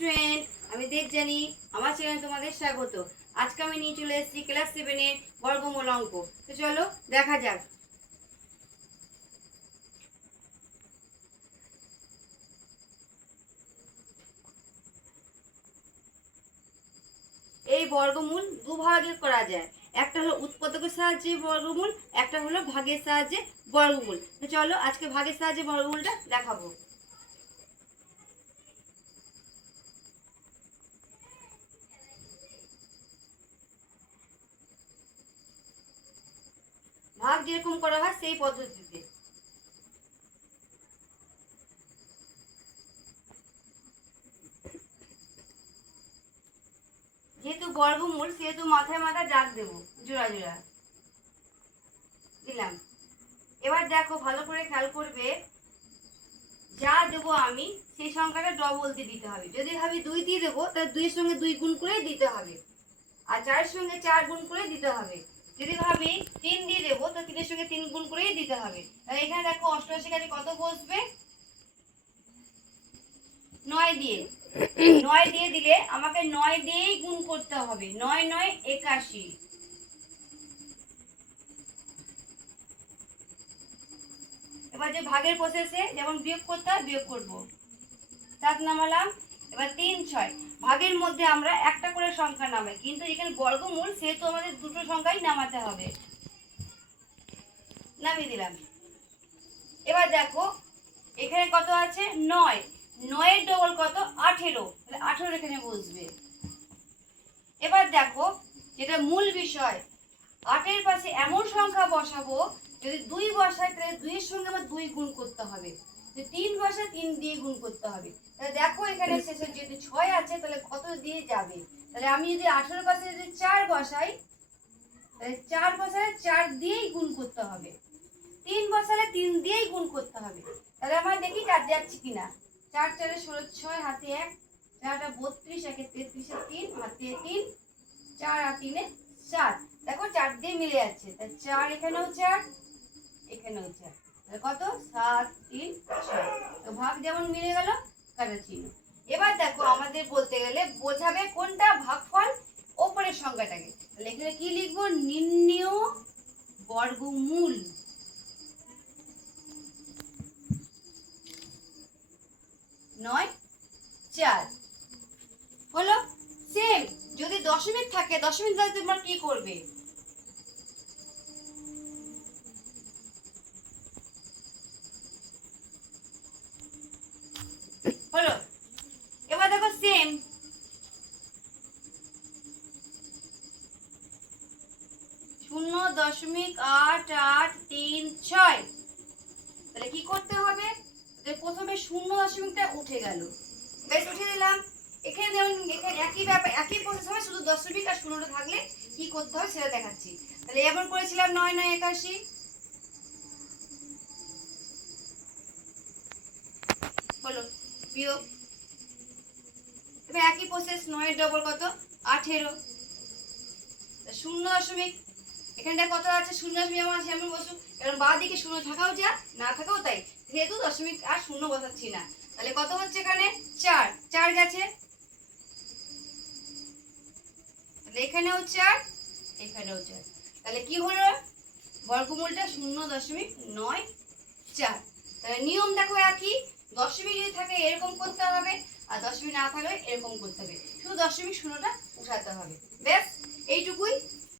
Friend, আমি দেবযানী। আমার চ্যানেলে তোমাদের স্বাগত। আজকে আমি নিয়ে চলে এসেছি ক্লাস 7-এর বর্গমূল অঙ্ক। তো চলো দেখা যাক। এই বর্গমূল দুভাগে করা যায়। একটা হলো উৎপাদকের সাহায্যে বর্গমূল, একটা হলো ভাগের সাহায্যে বর্গমূল। তো চলো আজকে ভাগের সাহায্যে বর্গমূলটা দেখাবো। ভাগ যেরকম করা হয় সেই পদ্ধতিতে। যেহেতু বর্গমূল সেহেতু মাথায় মাথায় দাগ দেবো, জোড়া জোড়া দিলাম। এবার দেখো, ভালো করে খেয়াল করবে, যা দেবো আমি সেই সংখ্যাটা ডবল দিয়ে দিতে হবে। যদি ভাবি 2 দিয়ে দেবো, তাহলে 2 এর সঙ্গে 2 গুণ করে দিতে হবে, আর 4 এর সঙ্গে 4 গুণ করে দিতে হবে। যদি ভাবি 3 দিয়ে দেবো, তো 3 এর সঙ্গে 3 গুণ করেই দিতে হবে। তাহলে এখানে দেখো 88 কাছে কত বসবে? 9 দিয়ে। 9 দিয়ে দিলে আমাকে 9 দিয়েই গুণ করতে হবে। 9 9 81। এবার যে ভাগের প্রসেসে যেমন বিয়োগ করতে হয় বিয়োগ করবো। 7 নামালাম। এবার 3 6। ভাগের মধ্যে আমরা একটা করে সংখ্যা নামাই, কিন্তু এখানে বর্গমূল সেহেতু আমাদের দুটো সংখ্যাই নামাতে হবে। নামিয়ে দিলাম। এবার দেখো এখানে কত আছে? 9। 9 এর ডবল কত? 18। তাহলে 18 এখানে বসবে। এবার দেখো, যেটা মূল বিষয়, 8 এর পাশে এমন সংখ্যা বসাবো, যদি 2 বসাই তাহলে 2 এর সঙ্গে আবার 2 গুণ করতে হবে। যদি 3 বসাই 3 দিয়ে গুণ করতে হবে। তাহলে দেখো এখানে শেষে যদি 6 আছে তাহলে কত দিয়ে যাবে? তাহলে আমি যদি 18 পাশে যদি 4 বসাই, তাহলে 4 বসালে 4 দিয়েই গুণ করতে হবে। 3 বসালে 3 দিয়েই গুণ করতে হবে। তাহলে আমরা দেখি কাজ যাচ্ছে কিনা। 4 4 16 6 হাতে 1, 4 32, 1 33 3 হাতে 3, 4 আর 3 4। দেখো 4 দিয়ে মিলে যাচ্ছে, তাহলে 4 এখানেও 4 এখানেও 4। তাহলে কত? 7 3 6। তো ভাগ যেমন মিলে গেল, কাটা চিহ্ন। এবার দেখো আমাদের বলতে গেলে বোঝাবে কোনটা ভাগফল, ওপরের সংখ্যাটাকে। তাহলে এখানে কি লিখবো? নির্ণেয় বর্গমূল। 9 4 হলো। সেম যদি দশমিক থাকে, দশমিক তাহলে তোমরা কি করবে? হলো। এবার দেখো সেম 0.8836। তাহলে কি করতে হবে? যে প্রথমে 0.টা উঠে গেল, বেশ উঠে দিলাম। এখানে যেমন এখানে একই ব্যাপার, একই প্রসেস হবে, শুধু দশমিক আর 0টা থাকলে কি করতে হবে সেটা দেখাচ্ছি। তাহলে এমন করেছিলাম 9 9 81 হলো, বিয়োগ। এবার একই প্রসেস, 9 এর ডবল কত? 18। 0 এখানটা কত আছে? 0 যেমন আছে এমন বসুক, কারণ বাঁ দিকে 0 থাকাও যা, না থাকাও তাই, যেহেতু দশমিক আর 0 বসাচ্ছি না। তাহলে কত হচ্ছে এখানে? 4 4 গেছে। তাহলে এখানেও 4 এখানেও 4। তাহলে কি হলো? বর্গমূলটা 0.94। তাহলে নিয়ম দেখো একই, দশমিক যদি থাকে এরকম করতে হবে, আর দশমিক না থাকলে এরকম করতে হবে, শুধু দশমিক 0টা উঠাতে হবে। ব্যাস এইটুকুই।